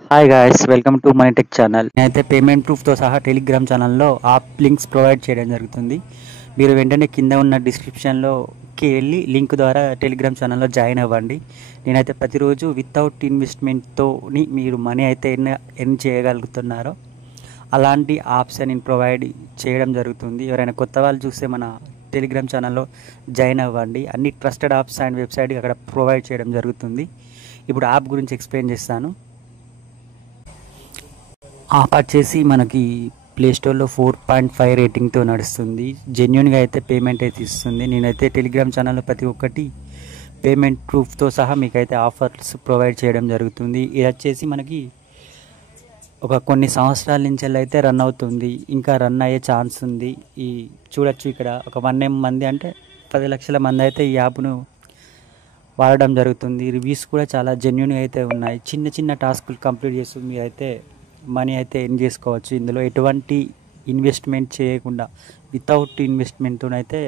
Hi guys, welcome to money tech channel. నేనైతే payment ప్రూఫ్తో సహా Telegram ఛానల్లో యాప్ లింక్స్ ప్రొవైడ్ చేయడం జరుగుతుంది. మీరు వెంటనే కింద ఉన్న డిస్క్రిప్షన్లోకి వెళ్ళి లింక్ ద్వారా టెలిగ్రామ్ ఛానల్లో జాయిన్ అవ్వండి. నేనైతే ప్రతిరోజు వితౌట్ ఇన్వెస్ట్మెంట్తోని మీరు మనీ అయితే ఎర్న్ చేయగలుగుతున్నారో అలాంటి యాప్స్ నేను ప్రొవైడ్ చేయడం జరుగుతుంది. ఎవరైనా కొత్త వాళ్ళు చూస్తే మన టెలిగ్రామ్ ఛానల్లో జాయిన్ అవ్వండి. అన్ని ట్రస్టెడ్ యాప్స్ అండ్ వెబ్సైట్ అక్కడ ప్రొవైడ్ చేయడం జరుగుతుంది. ఇప్పుడు యాప్ గురించి ఎక్స్ప్లెయిన్ చేస్తాను. యాప్ వచ్చేసి మనకి ప్లేస్టోర్లో 4.5 రేటింగ్తో నడుస్తుంది. జెన్యున్గా అయితే పేమెంట్ అయితే ఇస్తుంది. నేనైతే టెలిగ్రామ్ ఛానల్లో ప్రతి ఒక్కటి పేమెంట్ ప్రూఫ్తో సహా మీకైతే ఆఫర్స్ ప్రొవైడ్ చేయడం జరుగుతుంది. ఇది వచ్చేసి మనకి ఒక కొన్ని సంవత్సరాల నుంచి అయితే రన్ అవుతుంది. ఇంకా రన్ అయ్యే ఛాన్స్ ఉంది. ఈ చూడొచ్చు ఇక్కడ ఒక 1M మంది అంటే 10 లక్షల మంది అయితే ఈ యాప్ను వాడడం జరుగుతుంది. రివ్యూస్ కూడా చాలా జెన్యున్గా అయితే ఉన్నాయి. చిన్న చిన్న టాస్కులు కంప్లీట్ చేస్తూ మీరైతే మనీ అయితే ఎర్న్ చేసుకోవచ్చు. ఇందులో ఎటువంటి ఇన్వెస్ట్మెంట్ చేయకుండా వితౌట్ ఇన్వెస్ట్మెంట్తోనైతే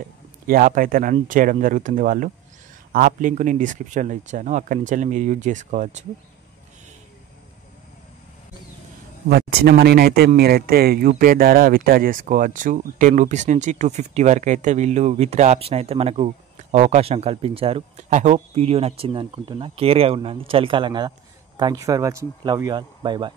ఈ యాప్ అయితే రన్ చేయడం జరుగుతుంది. వాళ్ళు యాప్ లింక్ నేను డిస్క్రిప్షన్లో ఇచ్చాను, అక్కడి నుంచి వెళ్ళి మీరు యూజ్ చేసుకోవచ్చు. వచ్చిన మనీని అయితే మీరైతే యూపీఐ ద్వారా విత్డ్రా చేసుకోవచ్చు. 10 రూపీస్ నుంచి 250 వరకు అయితే వీళ్ళు విత్డ్రా ఆప్షన్ అయితే మనకు అవకాశం కల్పించారు. ఐ హోప్ వీడియో నచ్చింది అనుకుంటున్నా. కేర్గా ఉండండి, చలికాలం కదా. Thank you for watching. Love you all. Bye bye.